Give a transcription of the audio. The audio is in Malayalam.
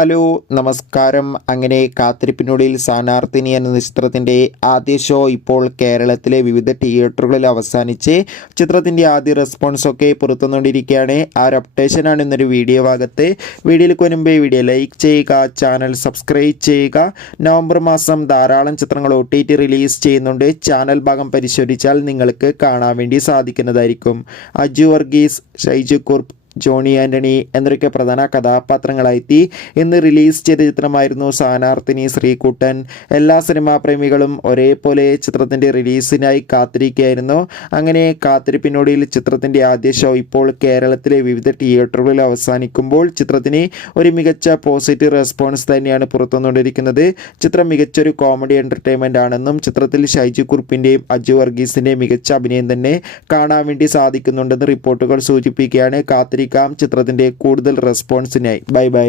ഹലോ നമസ്കാരം. അങ്ങനെ കാത്തിരിപ്പിനൊടുവിൽ സ്ഥാനാർത്ഥിനി എന്ന ചിത്രത്തിൻ്റെ ആദ്യ ഷോ ഇപ്പോൾ കേരളത്തിലെ വിവിധ തിയേറ്ററുകളിൽ അവസാനിച്ച് ചിത്രത്തിൻ്റെ ആദ്യ റെസ്പോൺസൊക്കെ പുറത്തുകൊണ്ടിരിക്കുകയാണ്. ആ ഒരു അപ്ഡേഷനാണ് ഇന്നൊരു വീഡിയോ ഭാഗത്ത്. വീഡിയോയിലേക്ക് വരുമ്പോൾ വീഡിയോ ലൈക്ക് ചെയ്യുക, ചാനൽ സബ്സ്ക്രൈബ് ചെയ്യുക. നവംബർ മാസം ധാരാളം ചിത്രങ്ങൾ OTT റിലീസ് ചെയ്യുന്നുണ്ട്. ചാനൽ ഭാഗം പരിശോധിച്ചാൽ നിങ്ങൾക്ക് കാണാൻ വേണ്ടി സാധിക്കുന്നതായിരിക്കും. അജു വർഗീസ്, ഷൈജു കുർപ്പ്, ജോണി ആൻ്റണി എന്നൊക്കെ പ്രധാന കഥാപാത്രങ്ങളായി ഇന്ന് റിലീസ് ചെയ്ത ചിത്രമായിരുന്നു സ്ഥാനാർത്ഥിനി ശ്രീകുട്ടൻ. എല്ലാ സിനിമാ പ്രേമികളും ഒരേപോലെ ചിത്രത്തിൻ്റെ റിലീസിനായി കാത്തിരിക്കുകയായിരുന്നു. അങ്ങനെ കാത്തിരിപ്പിനൊടുവിൽ ചിത്രത്തിൻ്റെ ആദ്യ ഷോ ഇപ്പോൾ കേരളത്തിലെ വിവിധ തിയേറ്ററുകളിൽ അവസാനിക്കുമ്പോൾ ചിത്രത്തിന് ഒരു മികച്ച പോസിറ്റീവ് റെസ്പോൺസ് തന്നെയാണ് പുറത്തുവന്നുകൊണ്ടിരിക്കുന്നത്. ചിത്രം മികച്ചൊരു കോമഡി എൻ്റർടൈൻമെൻ്റ് ആണെന്നും ചിത്രത്തിൽ ഷൈജു കുറുപ്പിൻ്റെയും അജു വർഗീസിൻ്റെയും മികച്ച അഭിനയം തന്നെ കാണാൻ വേണ്ടി സാധിക്കുന്നുണ്ടെന്ന് റിപ്പോർട്ടുകൾ സൂചിപ്പിക്കുകയാണ്. ചിത്രത്തിൻ്റെ കൂടുതൽ റെസ്പോൺസിനായി. ബൈ.